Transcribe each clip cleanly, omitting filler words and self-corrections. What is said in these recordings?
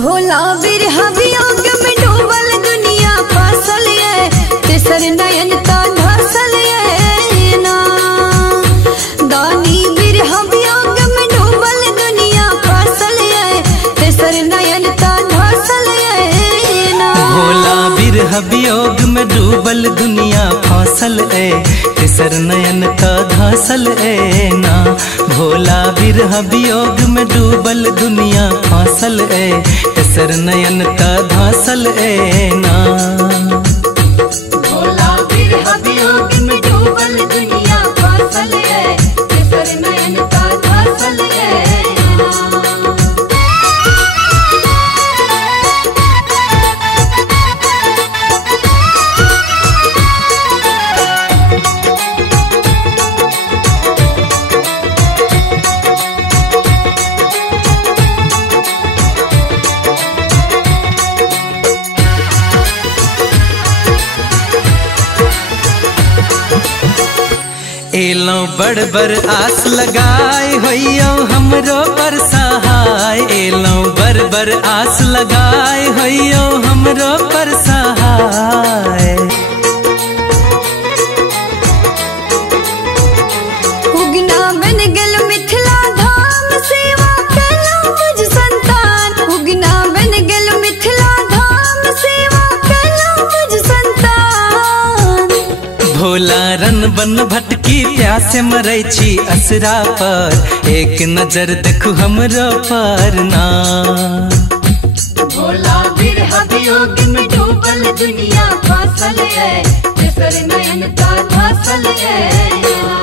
भोला बिरहा वियोग में डूबल दुनिया फसल है, तेसर नयन ता धसल है ना। दानी बिरहा वियोग में डूबल दुनिया फसल है, तेसर नयन ता धसल है ना। भोला बिरहा वियोग में डूबल दुनिया फसल है, तेसर नयन ता धसल है ना। भोला बिरहा वियोग में डूबल दुनिया फसल है, तेसर नयन ता धसल है ना। भोला बिरहा वियोग में डूबल दुनिया फसल है, तेसर नयन ता धसल है ना। एलो बड़ बड़ आस लगाए होइयो हमरो पर सहाय। एलो बड़ बड़ आस लगाए होइयो हमरो पर सहाय। उगना बन गल मिथिला धाम सेवा कलो मुझ संतान। उगना बन गल मिथिला धाम सेवा कलो मुझ संतान। भोला रन बन भटकी प्यासे मरै छी असरा पर, एक नजर देखू हमरो पर ना। भोला बिरहा वियोग में डूबल दुनिया फसल है, तेसर नयन ता धसल है ना।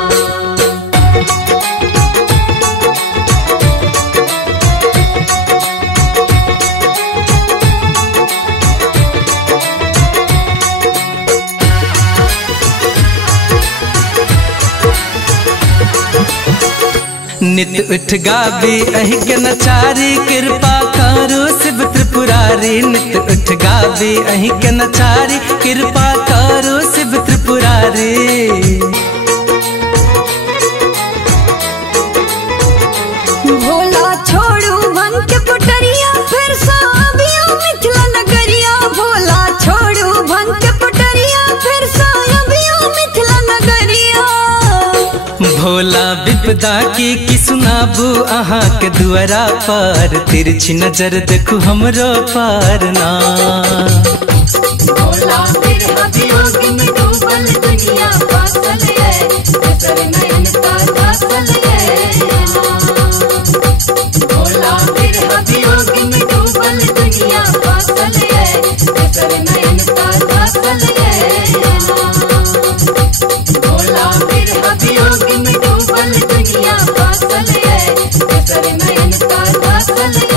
नित उठ गावे अहि के नचारी, कृपा करो शिव त्रिपुरारी। नित उठ गावे अहि के नचारी, कृपा करो शिव त्रिपुरारी। भोला छोड़ू भंग के पुटरिया, फिर साबियो मिथिला नगरिया। भोला छोड़ू भंग के पुटरिया, फिर साबियो मिथिला नगरिया। भोला विपदा की सुनाबू अहाँ के दुआरा पर, तिरछी नजर देखू हमरो पर ना। भोला बिरहा वियोग में डूबल दुनिया फसल है, तेसर नयन ता धसल है ना। भोला बिरहा वियोग में डूबल दुनिया फसल है, तेसर नयन ता धसल है ना। भोला बिरहा वियोग में डूबल दुनिया फसल है, तेसर नयन ता धसल है।